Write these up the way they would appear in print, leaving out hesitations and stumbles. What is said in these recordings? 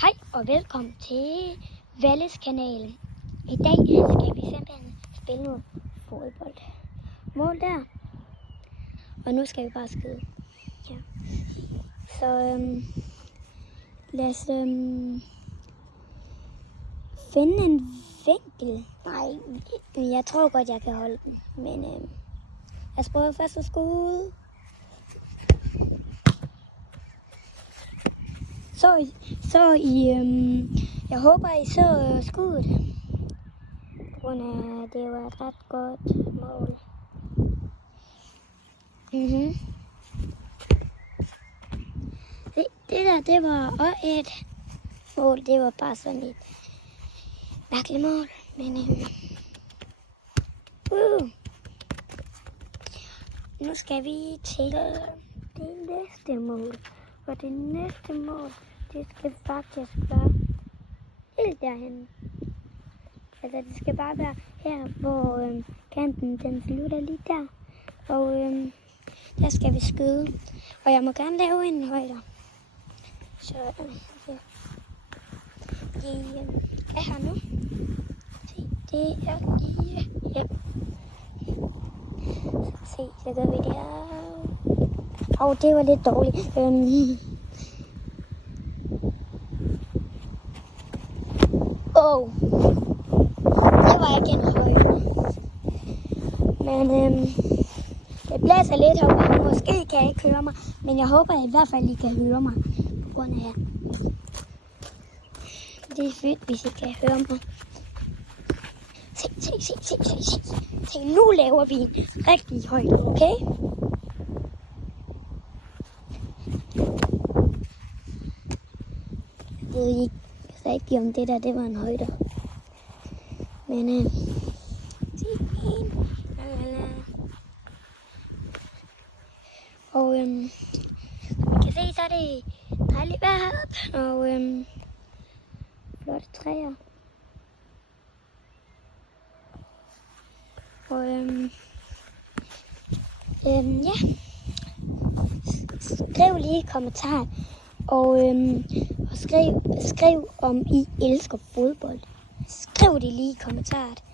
Hej og velkommen til Valles kanal. I dag skal vi simpelthen spille noget fodbold. Mål der. Og nu skal vi bare skyde. Ja. Så lad os finde en vinkel. Nej, jeg tror godt jeg kan holde den. Men lad os prøve først at skyde. Jeg håber, I så skuddet, på grund af, at det var et ret godt mål. Se, det var også et mål. Det var bare sådan et mærkeligt mål, men nu skal vi til det næste mål. Og det næste mål, det skal faktisk være helt derhen. Altså det skal bare være her, hvor kanten den slutter lige der. Og der skal vi skyde. Og jeg må gerne lave en højder. Så de er her nu. Se, det er lige her. Se, så gør vi det her. Det var lidt dårligt. Det var ikke en højde. Men det blæser lidt herude. Måske kan I ikke høre mig. Men jeg håber i hvert fald, I kan høre mig. På grund af det er fedt, hvis I kan høre mig. Se, nu laver vi en rigtig højde, okay? Jeg ved ikke rigtigt, om det der, det var en højde. Men og som I kan se, så er det dejligt vejr og flotte træer. Og ja, skriv lige i kommentarer og skriv om I elsker fodbold. Skriv det lige i kommentaret.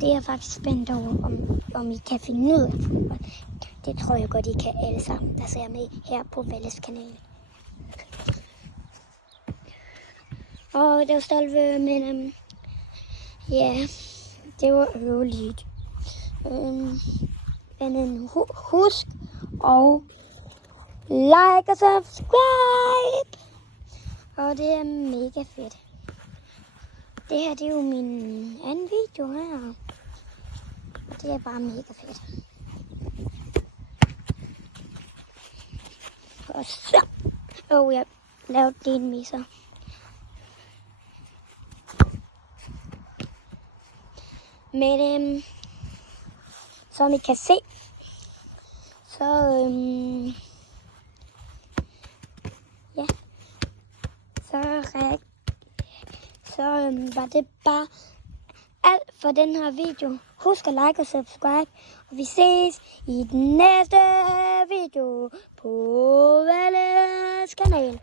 Det er jeg faktisk spændt over, om I kan finde ud af fodbold. Det tror jeg godt, I kan alle sammen, der ser med her på Valles kanal. Og det var stolpe, men ja, det var øvrigt. Men husk og like og subscribe. Og det er mega fedt. Det her, det er jo min anden video her. Det er bare mega fedt. Og så. Jeg lavede lige en misser. Men som I kan se, så ja, så var det bare alt for den her video. Husk at like og subscribe, og vi ses i den næste video på Valles kanal.